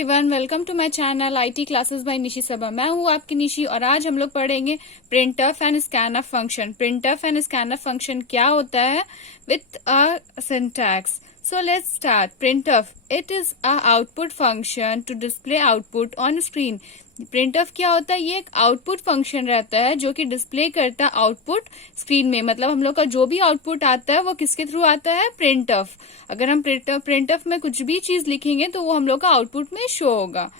Everyone, welcome to my channel IT classes by Nishi Saba. मैं हूँ आपकी निशी और आज हम लोग पढ़ेंगे printf and scanf function. Printf and scanf function क्या होता है with a syntax. So let's start. Printf, it is a output function to display output on screen. Printf क्या होता है? ये एक आउटपुट फंक्शन रहता है जो कि डिस्प्ले करता है आउटपुट स्क्रीन में। मतलब हम लोग का जो भी आउटपुट आता है वो किसके थ्रू आता है? प्रिंटफ। अगर हम प्रिंटफ में कुछ भी चीज लिखेंगे तो वो हम लोग का आउटपुट में शो होगा।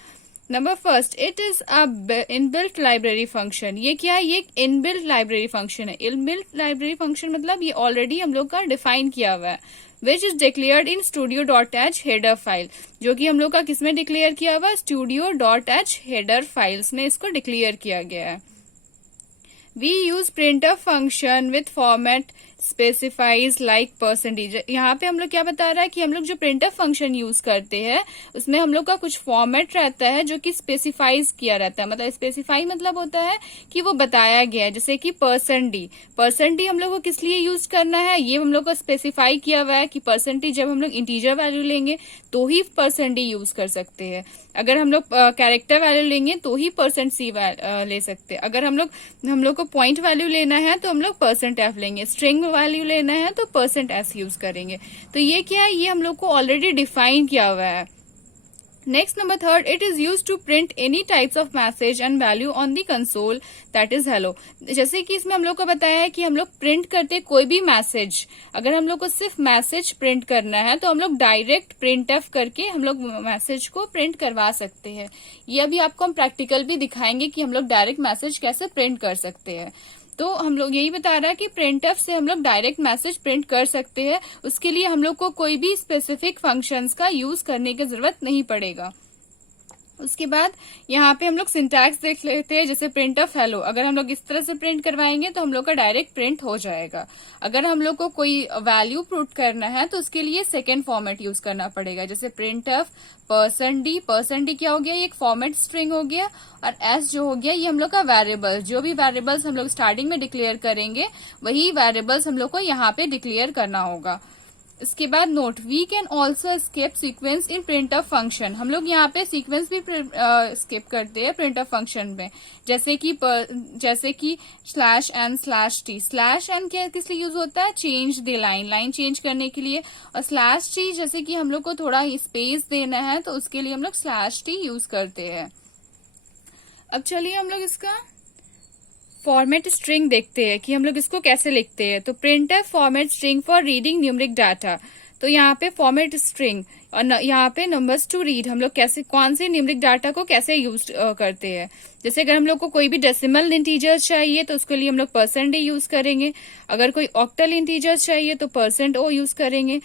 Number first, it is a inbuilt library function. ये क्या है? ये एक इनबिल्ट लाइब्रेरी फंक्शन है। इनबिल्ट लाइब्रेरी फंक्शन मतलब ये ऑलरेडी हम लोग का डिफाइन किया हुआ है। Which is declared in studio.h header file, जो कि हम लोग का किसमें डिक्लेयर किया हुआ है? studio.h हेडर फाइल्स में इसको डिक्लेयर किया गया है। We use printf function with format specifies like percentage। यहाँ पे हम लोग क्या बता रहा है कि हम लोग जो printf फंक्शन यूज करते हैं उसमें हम लोग का कुछ फॉर्मेट रहता है जो कि स्पेसिफाइज किया रहता है। मतलब स्पेसिफाई मतलब होता है कि वो बताया गया है। जैसे कि %d, %d हम लोग को किस लिए यूज करना है ये हम लोग को स्पेसिफाई किया हुआ है कि %d जब हम लोग इंटीजर वैल्यू लेंगे तो ही %d यूज कर सकते हैं। अगर हम लोग कैरेक्टर वैल्यू लेंगे तो ही %c ले सकते हैं। अगर हम लोग को पॉइंट वैल्यू लेना है तो हम लोग %f लेंगे। स्ट्रिंग वैल्यू लेना है तो %s यूज करेंगे। तो ये क्या है? ये हम लोग को ऑलरेडी डिफाइन किया हुआ है। Next, number third, it is use to print any types of message and value on the console that is hello. जैसे कि इसमें हम लोग को बताया है कि हम लोग प्रिंट करते कोई भी मैसेज। अगर हम लोग को सिर्फ मैसेज प्रिंट करना है तो हम लोग डायरेक्ट प्रिंट एफ करके हम लोग मैसेज को प्रिंट करवा सकते हैं। ये अभी आपको हम प्रैक्टिकल भी दिखाएंगे कि हम लोग डायरेक्ट मैसेज कैसे प्रिंट कर सकते हैं। तो हम लोग यही बता रहा है कि प्रिंटफ से हम लोग डायरेक्ट मैसेज प्रिंट कर सकते हैं। उसके लिए हम लोग को कोई भी स्पेसिफिक फंक्शंस का यूज करने की जरूरत नहीं पड़ेगा। उसके बाद यहाँ पे हम लोग सिंटैक्स देख लेते हैं। जैसे प्रिंट ऑफ हेलो, अगर हम लोग इस तरह से प्रिंट करवाएंगे तो हम लोग का डायरेक्ट प्रिंट हो जाएगा। अगर हम लोग को कोई वैल्यू प्रिंट करना है तो उसके लिए सेकेंड फॉर्मेट यूज करना पड़ेगा। जैसे प्रिंट ऑफ %d क्या हो गया? ये एक फॉर्मेट स्ट्रिंग हो गया। और s जो हो गया ये हम लोग का वेरिएबल। जो भी वेरिएबल्स हम लोग स्टार्टिंग में डिक्लेयर करेंगे वही वेरिएबल्स हम लोग को यहाँ पे डिक्लेयर करना होगा। इसके बाद note, we can also skip sequence in print of function. हम लोग यहाँ पे सीक्वेंस भी स्किप करते हैं प्रिंट ऑफ फंक्शन में। जैसे कि /n/t। /n क्या किस लिए यूज होता है? चेंज द लाइन चेंज करने के लिए। और /t जैसे कि हम लोग को थोड़ा स्पेस देना है तो उसके लिए हम लोग /t यूज करते हैं। अब चलिए हम लोग इसका फॉर्मेट स्ट्रिंग देखते हैं कि हम लोग इसको कैसे लिखते हैं। तो प्रिंट है format string for reading numeric data. तो यहाँ पे फॉर्मेट स्ट्रिंग और यहाँ पे नंबर्स टू रीड हम लोग कैसे कौन से न्यूमेरिक डाटा को कैसे यूज करते हैं। जैसे अगर हम लोग को कोई भी डेसिमल इंटीजर्स चाहिए तो उसके लिए हम लोग %d यूज करेंगे। अगर कोई ऑक्टल इंटीजर्स चाहिए तो %o यूज करेंगे।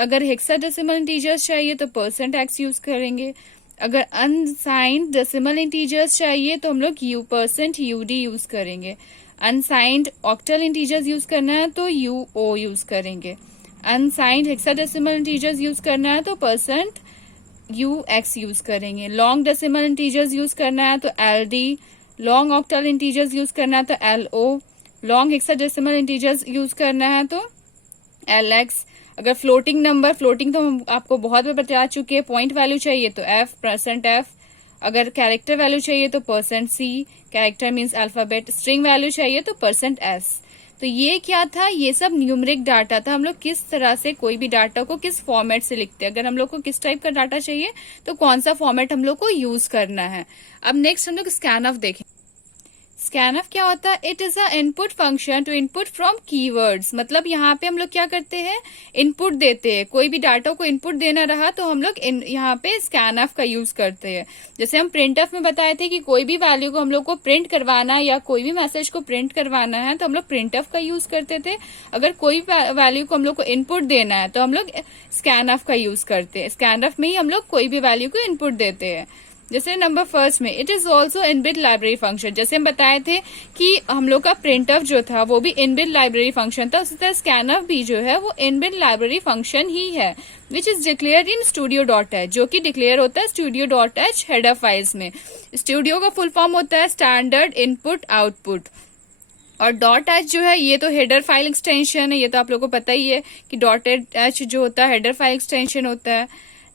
अगर हेक्साडेसिमल इंटीजर्स चाहिए तो %x यूज करेंगे। अगर अनसाइंड डेसिमल इंटीजर्स चाहिए तो हम लोग %ud यूज करेंगे। अनसाइंड ऑक्टल इंटीजर्स यूज करना है तो UO यूज करेंगे। अनसाइंड हेक्साडेसिमल इंटीजर्स यूज करना है तो %UX यूज करेंगे। लॉन्ग डेसिमल इंटीजर्स यूज करना है तो LD। Long octal integers use करना है तो LO। Long hexadecimal integers use करना है तो LX। अगर फ्लोटिंग तो हम आपको बहुत बार बता चुके हैं। पॉइंट वैल्यू चाहिए तो %f। अगर कैरेक्टर वैल्यू चाहिए तो %c। Character means alphabet. String value चाहिए तो %s। तो ये क्या था? ये सब न्यूमेरिक डाटा था। हम लोग किस तरह से कोई भी डाटा को किस फॉर्मेट से लिखते हैं। अगर हम लोग को किस टाइप का डाटा चाहिए तो कौन सा फॉर्मेट हम लोग को यूज करना है। अब नेक्स्ट हम लोग स्कैनफ देखें। स्कैनफ क्या होता है? It is a input function to input from keywords. मतलब यहाँ पे हम लोग क्या करते हैं? इनपुट देते हैं। कोई भी डाटा को इनपुट देना रहा तो हम लोग यहाँ पे स्कैनफ का यूज करते हैं। जैसे हम प्रिंटफ में बताए थे कि कोई भी वैल्यू को हम लोग को प्रिंट करवाना है या कोई भी मैसेज को प्रिंट करवाना है तो हम लोग प्रिंटफ का यूज करते थे। अगर कोई वैल्यू को हम लोग को इनपुट देना है तो हम लोग स्कैनफ का यूज करते हैं। स्कैनफ में ही हम लोग कोई भी वैल्यू को इनपुट देते हैं। जैसे नंबर फर्स्ट में it is also inbuilt library function. जैसे हम बताए थे कि हम लोग का प्रिंटफ जो था वो भी इनबिल्ट लाइब्रेरी फंक्शन था, उसी तरह स्कैनफ भी जो है वो इनबिल्ट लाइब्रेरी फंक्शन ही है। Which is declare in studio.h, जो कि डिक्लेयर होता है studio.h हेडर फाइल्स में। स्टूडियो का फुल फॉर्म होता है स्टैंडर्ड इनपुट आउटपुट। और .h जो है ये तो हेडर फाइल एक्सटेंशन है। ये तो आप लोगों को पता ही है कि .h जो होता है हेडर फाइल एक्सटेंशन होता है।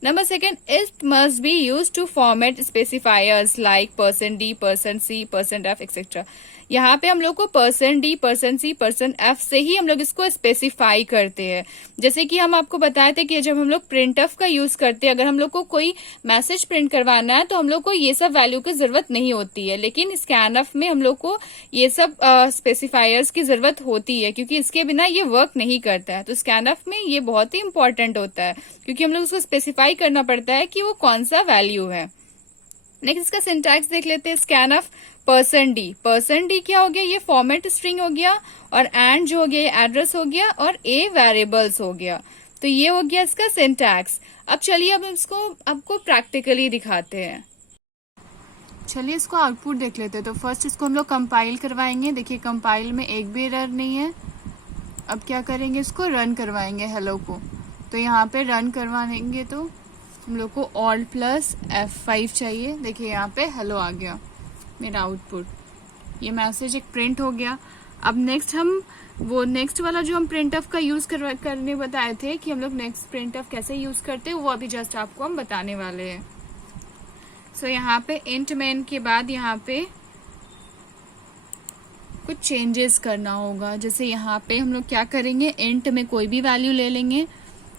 Number second, it must be used to format specifiers like %d, %c, %f, etc. यहाँ पे हम लोग को %d, %c, %f से ही हम लोग इसको स्पेसिफाई करते हैं। जैसे कि हम आपको बताए थे कि जब हम लोग printf का यूज करते हैं, अगर हम लोग को कोई मैसेज प्रिंट करवाना है तो हम लोग को ये सब वैल्यू की जरूरत नहीं होती है, लेकिन स्कैनफ में हम लोग को ये सब स्पेसिफायर्स की जरूरत होती है, क्योंकि इसके बिना ये वर्क नहीं करता है। तो स्कैनफ में ये बहुत ही इंपॉर्टेंट होता है, क्योंकि हम लोग उसको स्पेसिफाई करना पड़ता है कि वो कौन सा वैल्यू है। नेक्स्ट इसका सिंटैक्स देख लेते हैं। स्कैनफ %d क्या हो गया, ये फॉर्मेट स्ट्रिंग हो गया, और एंड जो हो गया ये एड्रेस हो गया, और ए वेरिएबल्स हो गया। तो ये हो गया इसका सिंटैक्स। अब चलिए अब इसको आपको प्रैक्टिकली दिखाते हैं। चलिए इसको आउटपुट देख लेते हैं। तो फर्स्ट इसको हम लोग कंपाइल करवाएंगे। देखिए कंपाइल में एक भी एरर नहीं है। अब क्या करेंगे, इसको रन करवाएंगे हेलो को। तो यहाँ पे रन करवाएंगे तो हम लोग को Alt+F5 चाहिए। देखिए यहाँ पे हेलो आ गया मेरा आउटपुट। ये मैसेज एक प्रिंट हो गया। अब नेक्स्ट हम वो नेक्स्ट वाला जो हम प्रिंटफ का यूज करने बताए थे कि हम लोग नेक्स्ट प्रिंटफ कैसे यूज करते हैं, वो अभी जस्ट आपको हम बताने वाले हैं। सो यहाँ पे इंट मेन के बाद यहाँ पे कुछ चेंजेस करना होगा। जैसे यहाँ पे हम लोग क्या करेंगे, इंट में कोई भी वैल्यू ले लेंगे।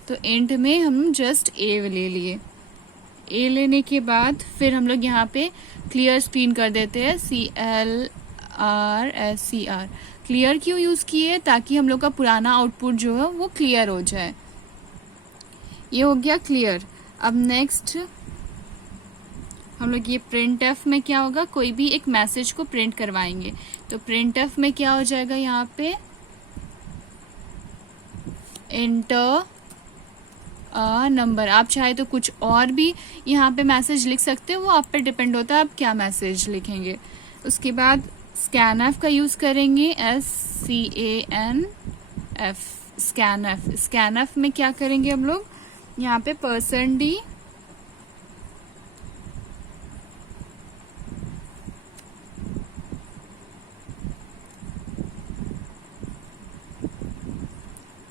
तो इंट में हम जस्ट ए ले लिए। ए लेने के बाद फिर हम लोग यहाँ पे क्लियर स्क्रीन कर देते हैं, CLRSCR। क्लियर क्यों यूज किए, ताकि हम लोग का पुराना आउटपुट जो है वो क्लियर हो जाए। ये हो गया क्लियर। अब नेक्स्ट हम लोग ये प्रिंटफ में क्या होगा, कोई भी एक मैसेज को प्रिंट करवाएंगे। तो प्रिंटफ में क्या हो जाएगा, यहाँ पे एंटर नंबर। आप चाहे तो कुछ और भी यहाँ पे मैसेज लिख सकते हो, वो आप पे डिपेंड होता है आप क्या मैसेज लिखेंगे। उसके बाद स्कैनफ का यूज करेंगे, SCANF, स्कैनफ। स्कैनफ में क्या करेंगे हम लोग, यहाँ पे %d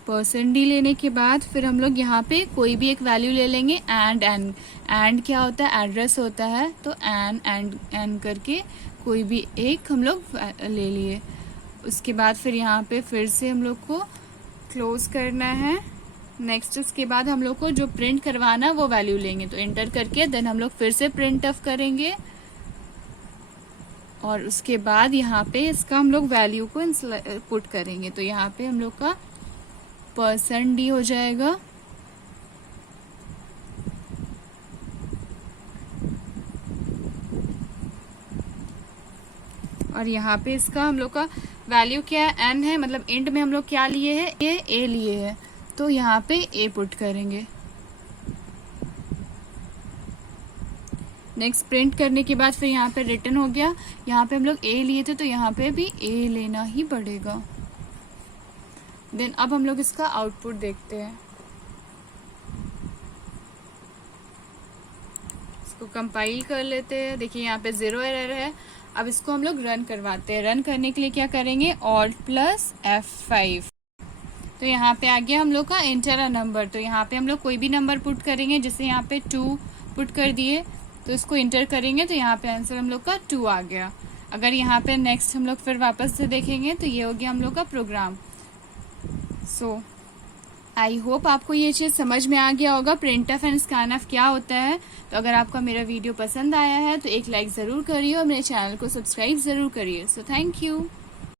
%d लेने के बाद फिर हम लोग यहाँ पे कोई भी एक वैल्यू ले लेंगे। एंड क्या होता है, एड्रेस होता है। तो एंड करके कोई भी एक हम लोग ले लिए। उसके बाद फिर यहाँ पे फिर से हम लोग को क्लोज करना है। नेक्स्ट उसके बाद हम लोग को जो प्रिंट करवाना वो वैल्यू लेंगे। तो एंटर करके देन हम लोग फिर से प्रिंट ऑफ करेंगे, और उसके बाद यहाँ पे इसका हम लोग वैल्यू को पुट करेंगे। तो यहाँ पे हम लोग का %d हो जाएगा। और यहाँ पे इसका हम लोग का वैल्यू क्या है, n है, मतलब इंट में हम लोग क्या लिए हैं, ये a लिए है। तो यहाँ पे a पुट करेंगे। नेक्स्ट प्रिंट करने के बाद फिर यहाँ पे रिटर्न हो गया। यहाँ पे हम लोग a लिए थे तो यहाँ पे भी a लेना ही पड़ेगा। देन अब हम लोग इसका आउटपुट देखते हैं। इसको कंपाइल कर लेते हैं। देखिए यहाँ पे 0 एरर है। अब इसको हम लोग रन करवाते हैं। रन करने के लिए क्या करेंगे, Alt+F5। तो यहाँ पे आ गया हम लोग का एंटर अ नंबर। तो यहाँ पे हम लोग कोई भी नंबर पुट करेंगे। जैसे यहाँ पे 2 पुट कर दिए तो इसको इंटर करेंगे तो यहाँ पे आंसर हम लोग का 2 आ गया। अगर यहाँ पे नेक्स्ट हम लोग फिर वापस से देखेंगे तो ये हो गया हम लोग का प्रोग्राम। सो आई होप आपको ये चीज़ समझ में आ गया होगा प्रिंटफ एंड स्कैनफ क्या होता है। तो अगर आपका मेरा वीडियो पसंद आया है तो एक लाइक ज़रूर करिए और मेरे चैनल को सब्सक्राइब ज़रूर करिए। So thank you.